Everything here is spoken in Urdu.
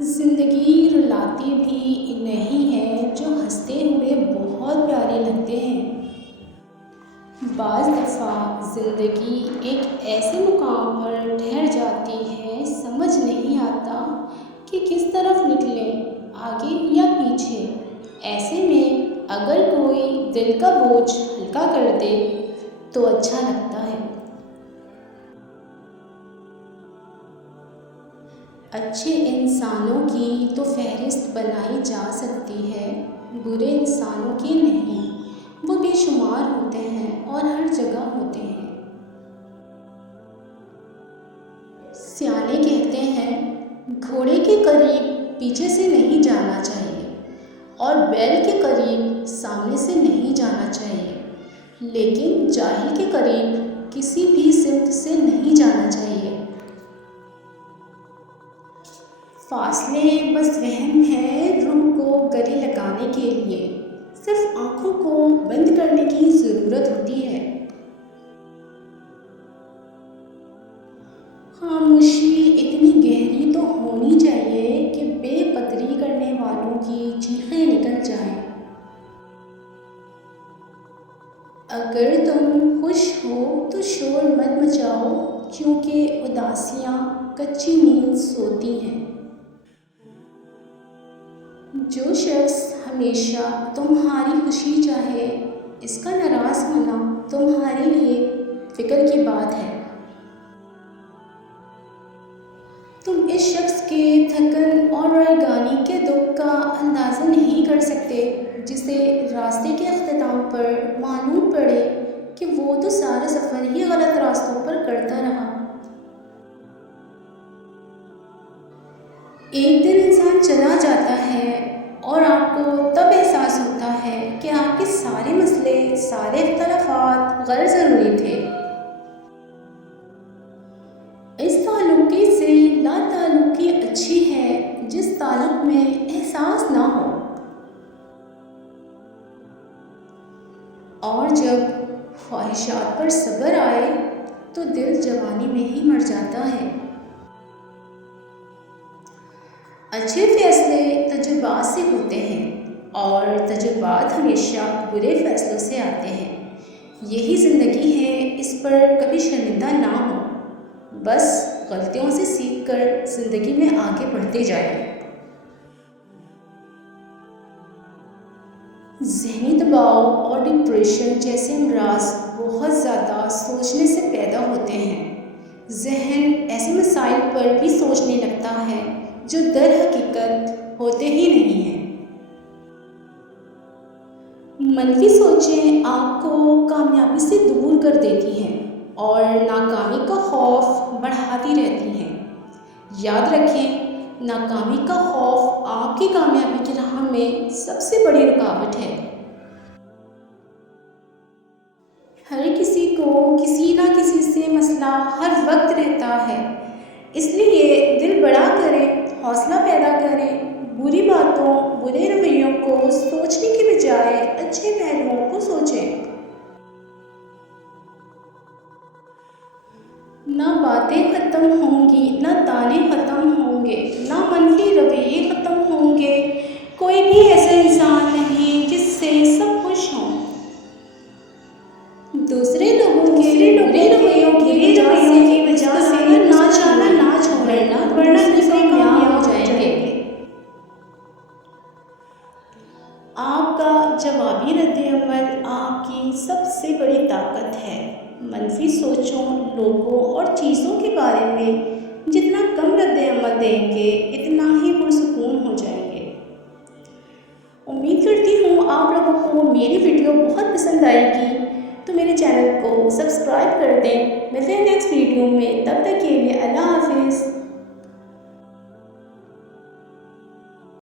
زندگی رلاتی بھی نہیں ہے جو ہنستے ہوئے بہت پیارے لگتے ہیں۔ بعض دفعہ زندگی ایک ایسے مقام پر ٹھہر جاتی ہے، سمجھ نہیں آتا کہ کس طرف نکلیں، آگے یا پیچھے۔ ایسے میں اگر کوئی دل کا بوجھ ہلکا کر دے تو اچھا لگتا ہے۔ اچھے انسانوں کی تو فہرست بنائی جا سکتی ہے، برے انسانوں کی نہیں۔ وہ بے شمار ہوتے ہیں اور ہر جگہ ہوتے ہیں۔ سیانے کہتے ہیں گھوڑے کے قریب پیچھے سے نہیں جانا چاہیے اور بیل کے قریب سامنے سے نہیں جانا چاہیے، لیکن جاہل کے قریب کسی بھی سمت سے نہیں جانا چاہیے۔ فاصلے بس وہم ہے روح کو گلے لگانے کے لیے، صرف آنکھوں کو بند کرنے کی ضرورت ہوتی ہے۔ خاموشی اتنی گہری تو ہونی چاہیے کہ بے قدری کرنے والوں کی چیخیں نکل جائیں۔ اگر تم خوش ہو تو شور مت مچاؤ، کیونکہ اداسیاں کچی نیند سوتی ہیں۔ جو شخص ہمیشہ تمہاری خوشی چاہے، اس کا ناراض ہونا تمہارے لیے فکر کی بات ہے۔ تم اس شخص کے تھکن اور رائیگانی کے دکھ کا اندازہ نہیں کر سکتے جسے راستے کے اختتام پر معلوم پڑے کہ وہ تو سارا سفر ہی غلط راستوں پر کرتا رہا۔ ایک دن انسان چلا جاتا ہے اور آپ کو تب احساس ہوتا ہے کہ آپ کے سارے مسئلے، سارے اختلافات غیر ضروری تھے۔ اس تعلقی سے لا تعلقی اچھی ہے جس تعلق میں احساس نہ ہو۔ اور جب خواہشات پر صبر آئے تو دل جوانی میں ہی مر جاتا ہے۔ اچھے فیصلے تجربات سے ہوتے ہیں اور تجربات ہمیشہ برے فیصلوں سے آتے ہیں۔ یہی زندگی ہے، اس پر کبھی شرمندہ نہ ہو، بس غلطیوں سے سیکھ کر زندگی میں آگے بڑھتے جائیں۔ ذہنی دباؤ اور ڈپریشن جیسے امراض بہت زیادہ سوچنے سے پیدا ہوتے ہیں۔ ذہن ایسے مسائل پر بھی سوچنے لگتا ہے جو در حقیقت ہوتے ہی نہیں ہیں۔ منفی سوچیں آپ کو کامیابی سے دور کر دیتی ہیں اور ناکامی کا خوف بڑھاتی رہتی ہیں۔ یاد رکھیں، ناکامی کا خوف آپ کی کامیابی کی راہ میں سب سے بڑی رکاوٹ ہے۔ ہر کسی کو کسی نہ کسی سے مسئلہ ہر وقت رہتا ہے، اس لیے دل بڑا کریں، حوصلہ پیدا کریں، بری باتوں، برے رویوں کو سوچنے کی بجائے اچھے پہلوؤں کو سوچیں۔ نہ باتیں ختم ہوں گی، نہ تانے ختم ہوں گے، نہ منفی رویے ختم ہوں گے۔ کوئی بھی ایسا انسان نہیں جس سے سب خوش ہوں۔ دوسرے لوگوں کے برے رویوں کی وجہ سے نہ چاہنا نہ چھوڑنا، ورنہ دوسرے کامیاب ہو جائیں گے۔ آپ کا جوابی رد عمل آپ کی سب سے بڑی طاقت ہے۔ منفی سوچوں، لوگوں اور چیزوں کے بارے میں جتنا کم رد عمل دیں گے، اتنا ہی پرسکون ہو جائیں گے۔ امید کرتی ہوں آپ لوگوں کو میری ویڈیو بہت پسند آئے گی، تو میرے چینل کو سبسکرائب کر دیں۔ ملتے ہیں نیکسٹ ویڈیو میں، تب تک کے لیے اللہ حافظ۔